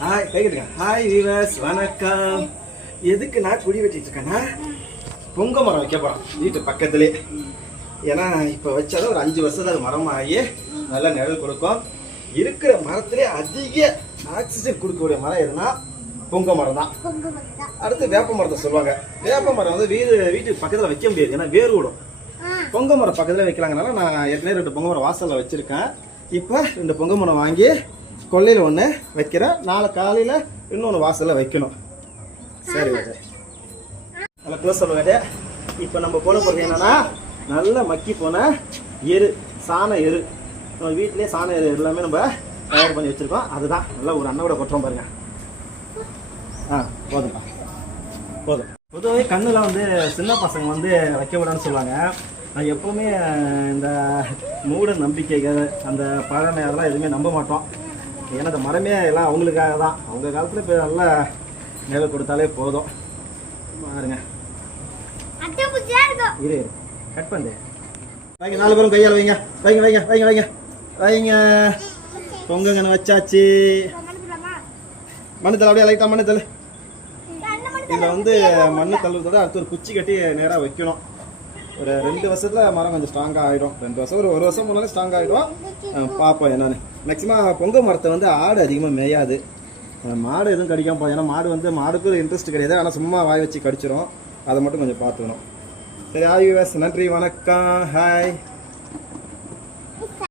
Hi கைக்கிட்டுங்க hi viewers வணக்கம். எதுக்கு நான் குடி வெட்டிட்டு இருக்கேன்னா பொங்க மரம் வைக்க போறோம். வீட்டு பக்கத்துலேயே ஏன்னா இப்போ வச்சாலும் ஒரு அஞ்சு வருஷத்துல அது மரமாகி நல்ல நிழல் கொடுக்கும். இருக்கிற மரத்திலே அதிக ஆக்சிஜன் கொடுக்கக்கூடிய மரம் எதுனா பொங்க மரம் தான். அடுத்து வேப்ப மரத்தை சொல்லுவாங்க. வேப்ப மரம் வந்து வீடு வீட்டுக்கு பக்கத்தில் வைக்க முடியாது. ஏன்னா வேர் விடும் பொங்க மரம் பக்கத்தில் வைக்கலாங்கனால நான் ஏற்கனவே ரெண்டு பொங்க மரம் வாசலில் வச்சுருக்கேன். இப்போ ரெண்டு பொங்க மரம் வாங்கி கொல்லையில் ஒன்று வைக்கிறேன் நாளை காலையில் இன்னொன்று வாசலில் வைக்கணும். சரி வேட்டை நல்லா க்ளோஸ் வேட்டை இப்போ நம்ம போன போகிறது என்னன்னா நல்ல மக்கி போன எரு சாண எரு. நம்ம வீட்டிலே சாண எரு எல்லாமே நம்ம தயார் பண்ணி வச்சுருக்கோம். அதுதான். நல்லா ஒரு அண்ணோட கொட்டுறோம் பாருங்க. ஆ போதும்ப்பா. போதும். பொதுவாகவே கண்ணில் வந்து சின்ன பசங்க வந்து வைக்க விடான்னு சொல்லுவாங்க. நான் எப்போவுமே இந்த மூட நம்பிக்கைகள் அந்த பழமை அதெல்லாம் எதுவுமே நம்ப மாட்டோம். ஏன்னா இந்த மரமே எல்லாம் அவங்களுக்காக தான். அவங்க காலத்தில் இப்போ நல்லா நிழல் கொடுத்தாலே போதும். பாருங்க. இரு. கட் பண்ணு. வைங்க நாலு பேரும் கையால் வைங்க. வைங்க வைங்க வைங்க வைங்க. வைங்க. பொங்கங்கன்னு வச்சாச்சு. மண்ணு தலை அப்படியே லைட்டாக மண்ணு தலை இதில் வந்து மண்ணு தள்ளுறதோட அடுத்து ஒரு குச்சி கட்டி நேராக வைக்கணும். ஒரு ரெண்டு வருஷத்துல மரம் கொஞ்சம் ஸ்ட்ராங்காக ஆகிடும் ரெண்டு வருஷம் ஒரு ஒரு வருஷம் முன்னாலே ஸ்ட்ராங் ஆகிடும் பார்ப்போம் என்னன்னு. மேக்ஸிமம் பொங்கல் மரத்தை வந்து ஆடு அதிகமாக மேயாது. மாடு எதுவும் கடிக்காம போகும் ஏன்னா மாடு வந்து மாடுக்கு இன்ட்ரெஸ்ட் கிடையாது. ஆனால் சும்மா வாய் வச்சு கடிச்சிரும். அதை மட்டும் கொஞ்சம் பார்த்துக்கணும். சரி ஆய் நன்றி வணக்கம். ஹாய்